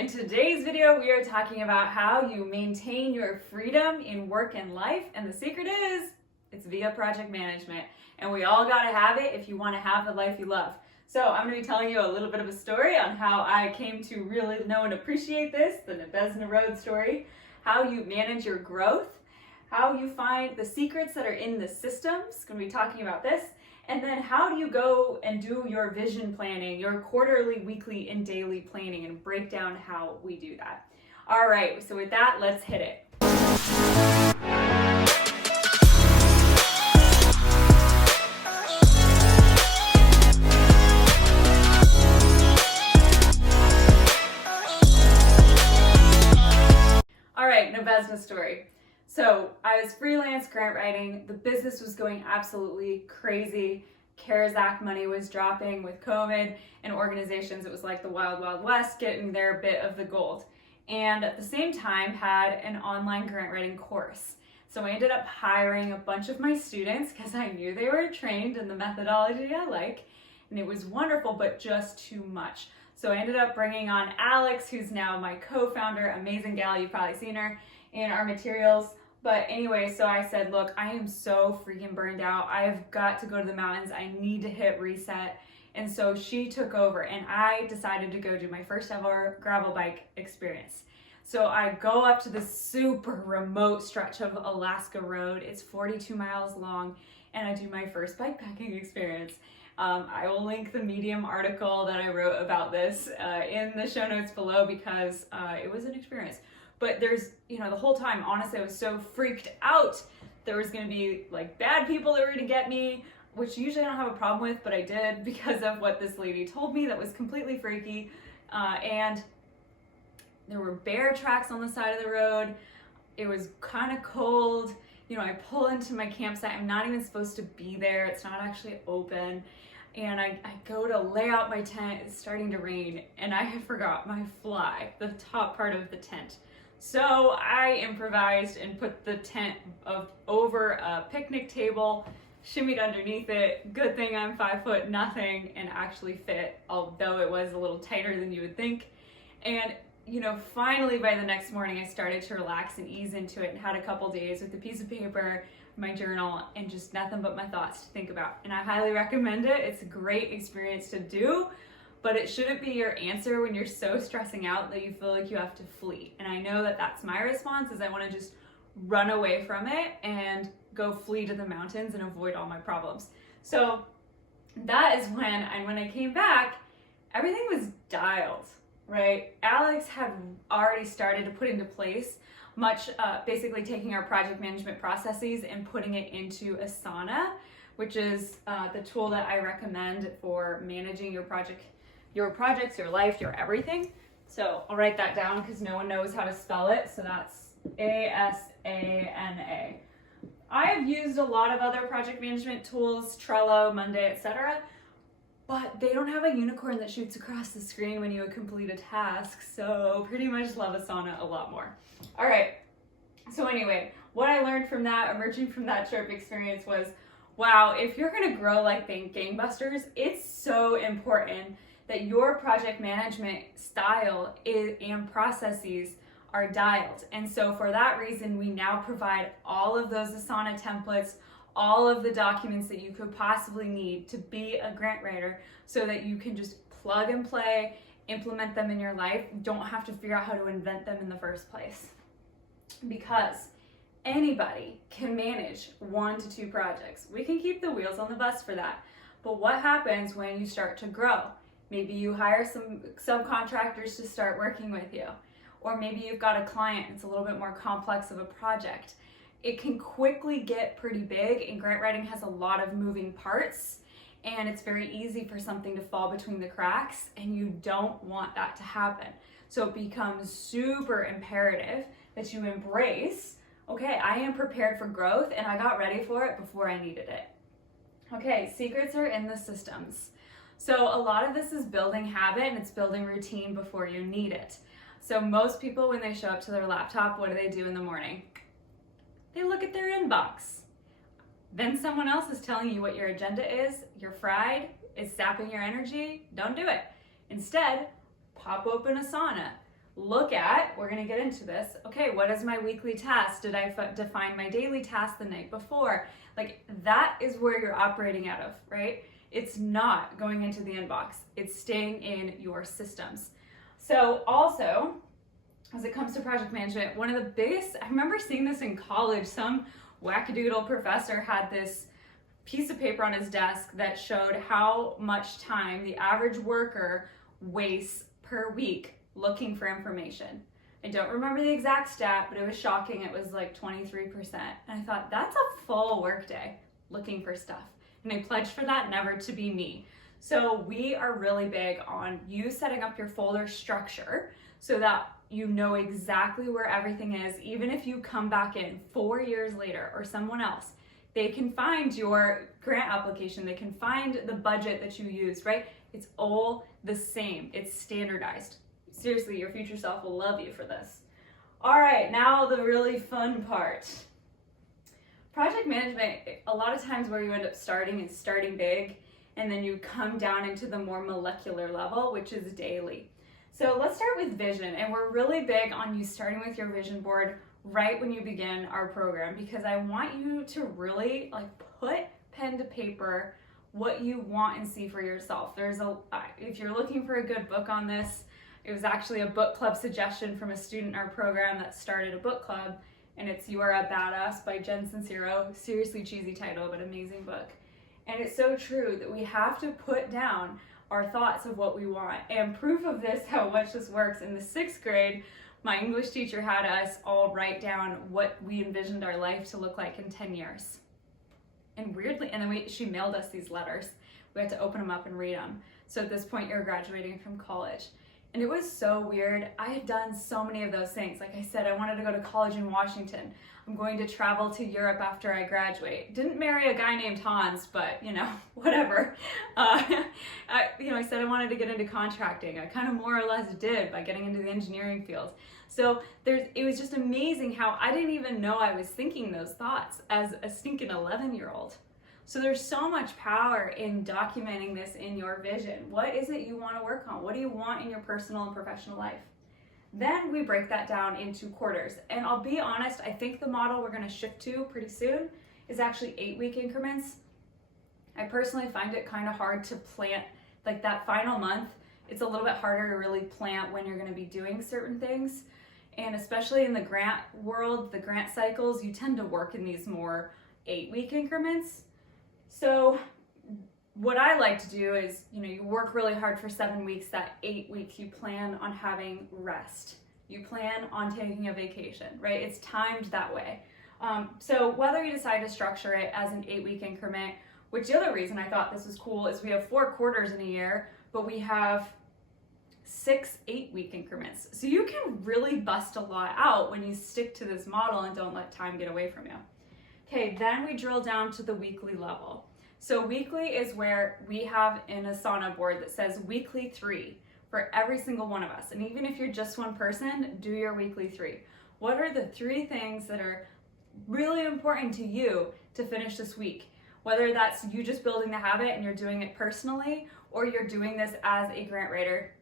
In today's video, we are talking about how you maintain your freedom in work and life, and the secret is, it's via project management, and we all gotta have it if you wanna have the life you love. So I'm gonna be telling you a little bit of a story on how I came to really know and appreciate this, the Nabesna Road story, how you manage your growth, how you find the secrets that are in the systems, gonna be talking about this, and then how do you go and do your vision planning, your quarterly, weekly, and daily planning, and break down how we do that. All right, so with that, let's hit it. All right, Nabesna Story. So I was freelance grant writing. The business was going absolutely crazy. CARES Act money was dropping with COVID, and organizations, it was like the wild, wild west, getting their bit of the gold. And at the same time had an online grant writing course. So I ended up hiring a bunch of my students because I knew they were trained in the methodology I like, and it was wonderful, but just too much. So I ended up bringing on Alex, who's now my co-founder, amazing gal, you've probably seen her in our materials. But anyway, so I said, look, I am so freaking burned out. I've got to go to the mountains. I need to hit reset. And so she took over, and I decided to go do my first ever gravel bike experience. So I go up to this super remote stretch of Alaska road. It's 42 miles long, and I do my first bikepacking experience. I will link the Medium article that I wrote about this in the show notes below because it was an experience. But there's, the whole time, honestly, I was so freaked out. There was gonna be like bad people that were gonna get me, which usually I don't have a problem with, but I did because of what this lady told me that was completely freaky. And there were bear tracks on the side of the road. It was kind of cold. I pull into my campsite. I'm not even supposed to be there. It's not actually open. And I go to lay out my tent. It's starting to rain, and I forgot my fly, the top part of the tent. So I improvised and put the tent over a picnic table, shimmied underneath it. Good thing I'm 5 foot nothing and actually fit, although it was a little tighter than you would think. And finally by the next morning I started to relax and ease into it and had a couple days with a piece of paper, my journal, and just nothing but my thoughts to think about. And I highly recommend it. It's a great experience to do. But it shouldn't be your answer when you're so stressing out that you feel like you have to flee. And I know that that's my response, is I want to just run away from it and go flee to the mountains and avoid all my problems. So that is when I came back, everything was dialed, right? Alex had already started to put into place basically taking our project management processes and putting it into Asana, which is the tool that I recommend for managing your projects, your life, your everything. So I'll write that down because no one knows how to spell it. So that's Asana. I've used a lot of other project management tools, Trello, Monday, etc. But they don't have a unicorn that shoots across the screen when you complete a task. So pretty much love Asana a lot more. All right. So anyway, what I learned from that, emerging from that trip experience was, wow, if you're gonna grow like gangbusters, it's so important that your project management style and processes are dialed. And so for that reason, we now provide all of those Asana templates, all of the documents that you could possibly need to be a grant writer so that you can just plug and play, implement them in your life, don't have to figure out how to invent them in the first place. Because anybody can manage 1 to 2 projects. We can keep the wheels on the bus for that. But what happens when you start to grow? Maybe you hire some subcontractors to start working with you. Or maybe you've got a client that's a little bit more complex of a project. It can quickly get pretty big, and grant writing has a lot of moving parts, and it's very easy for something to fall between the cracks, and you don't want that to happen. So it becomes super imperative that you embrace, okay, I am prepared for growth, and I got ready for it before I needed it. Okay, secrets are in the systems. So a lot of this is building habit, and it's building routine before you need it. So most people, when they show up to their laptop, what do in the morning? They look at their inbox. Then someone else is telling you what your agenda is, you're fried, it's sapping your energy, don't do it. Instead, pop open Asana, look at, we're going to get into this, okay, what is my weekly task? Did I define my daily task the night before? Like, that is where you're operating out of, right? It's not going into the inbox. It's staying in your systems. So also, as it comes to project management, one of the biggest, I remember seeing this in college, some wackadoodle professor had this piece of paper on his desk that showed how much time the average worker wastes per week looking for information. I don't remember the exact stat, but it was shocking. It was like 23%. And I thought, that's a full workday looking for stuff. And I pledged for that never to be me. So we are really big on you setting up your folder structure so that you know exactly where everything is. Even if you come back in 4 years later or someone else, they can find your grant application. They can find the budget that you used, right? It's all the same. It's standardized. Seriously, your future self will love you for this. All right, now the really fun part. Project management, a lot of times where you end up starting is starting big, and then you come down into the more molecular level, which is daily. So let's start with vision, and we're really big on you starting with your vision board right when you begin our program, because I want you to really put pen to paper what you want and see for yourself. If you're looking for a good book on this, it was actually a book club suggestion from a student in our program that started a book club, and it's You Are a Badass by Jen Sincero. Seriously cheesy title, but amazing book. And it's so true that we have to put down our thoughts of what we want. And proof of this, how much this works, in the 6th grade, my English teacher had us all write down what we envisioned our life to look like in 10 years. And weirdly, and then she mailed us these letters. We had to open them up and read them. So at this point, you're graduating from college. And it was so weird. I had done so many of those things. Like I said, I wanted to go to college in Washington. I'm going to travel to Europe after I graduate. Didn't marry a guy named Hans, but whatever. I said I wanted to get into contracting. I kind of more or less did by getting into the engineering field. So it was just amazing how I didn't even know I was thinking those thoughts as a stinking 11-year-old. So there's so much power in documenting this in your vision. What is it you want to work on? What do you want in your personal and professional life? Then we break that down into quarters. And I'll be honest, I think the model we're going to shift to pretty soon is actually 8-week increments. I personally find it kind of hard to plant, like that final month, it's a little bit harder to really plant when you're going to be doing certain things. And especially in the grant world, the grant cycles, you tend to work in these more 8-week increments. So what I like to do is, you work really hard for 7 weeks. That 8 weeks, you plan on having rest. You plan on taking a vacation, right? It's timed that way. So whether you decide to structure it as an 8-week increment, which the other reason I thought this was cool is we have 4 quarters in a year, but we have 6 8-week increments. So you can really bust a lot out when you stick to this model and don't let time get away from you. Okay, then we drill down to the weekly level. So weekly is where we have an Asana board that says weekly 3 for every single one of us. And even if you're just one person, do your weekly 3. What are the 3 things that are really important to you to finish this week? Whether that's you just building the habit and you're doing it personally, or you're doing this as a grant writer.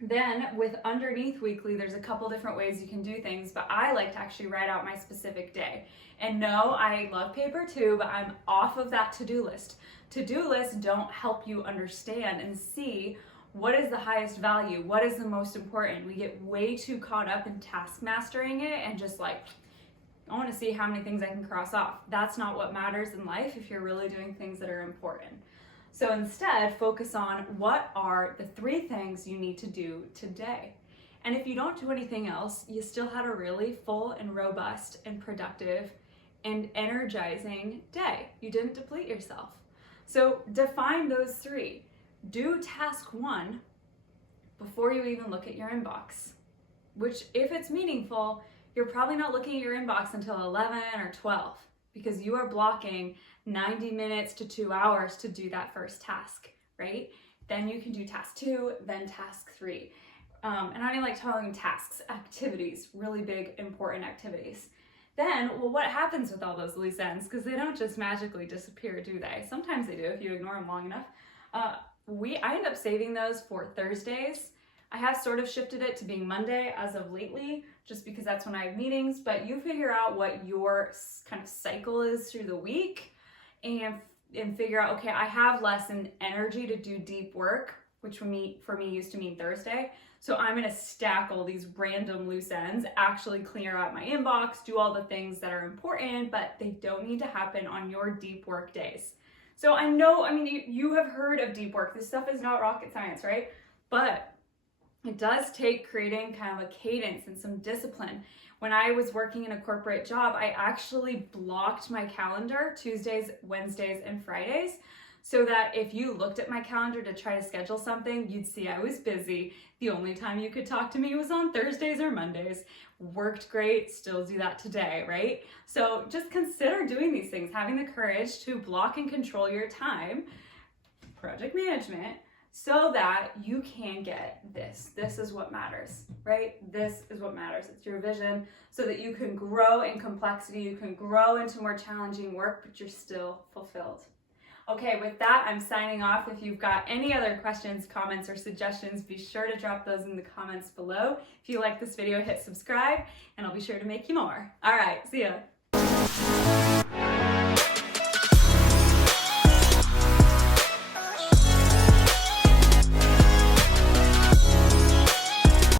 Then with underneath weekly, there's a couple different ways you can do things, but I like to actually write out my specific day. And no, I love paper too, but I'm off of that to-do list. To-do lists don't help you understand and see what is the highest value, what is the most important. We get way too caught up in task mastering it and just I want to see how many things I can cross off. That's not what matters in life if you're really doing things that are important. So instead, focus on what are the 3 things you need to do today. And if you don't do anything else, you still had a really full and robust and productive and energizing day. You didn't deplete yourself. So define those 3. Do task 1 before you even look at your inbox, which if it's meaningful, you're probably not looking at your inbox until 11 or 12 because you are blocking 90 minutes to 2 hours to do that first task, right? Then you can do task 2, then task 3. And I don't like calling tasks, activities, really big, important activities. Then, what happens with all those loose ends? Because they don't just magically disappear, do they? Sometimes they do if you ignore them long enough. I end up saving those for Thursdays. I have sort of shifted it to being Monday as of lately, just because that's when I have meetings, but you figure out what your kind of cycle is through the week and figure out, okay, I have less energy to do deep work, which for me used to mean Thursday. So I'm gonna stack all these random loose ends, actually clear out my inbox, do all the things that are important, but they don't need to happen on your deep work days. So I know, I mean, you have heard of deep work. This stuff is not rocket science, right? But it does take creating kind of a cadence and some discipline. When I was working in a corporate job, I actually blocked my calendar Tuesdays, Wednesdays, and Fridays, so that if you looked at my calendar to try to schedule something, you'd see I was busy. The only time you could talk to me was on Thursdays or Mondays. Worked great, still do that today, right? So just consider doing these things, having the courage to block and control your time, project management, so that you can get this. This is what matters, right? This is what matters. It's your vision so that you can grow in complexity, you can grow into more challenging work, but you're still fulfilled. Okay, with that, I'm signing off. If you've got any other questions, comments, or suggestions, be sure to drop those in the comments below. If you like this video, hit subscribe, and I'll be sure to make you more. All right, see ya.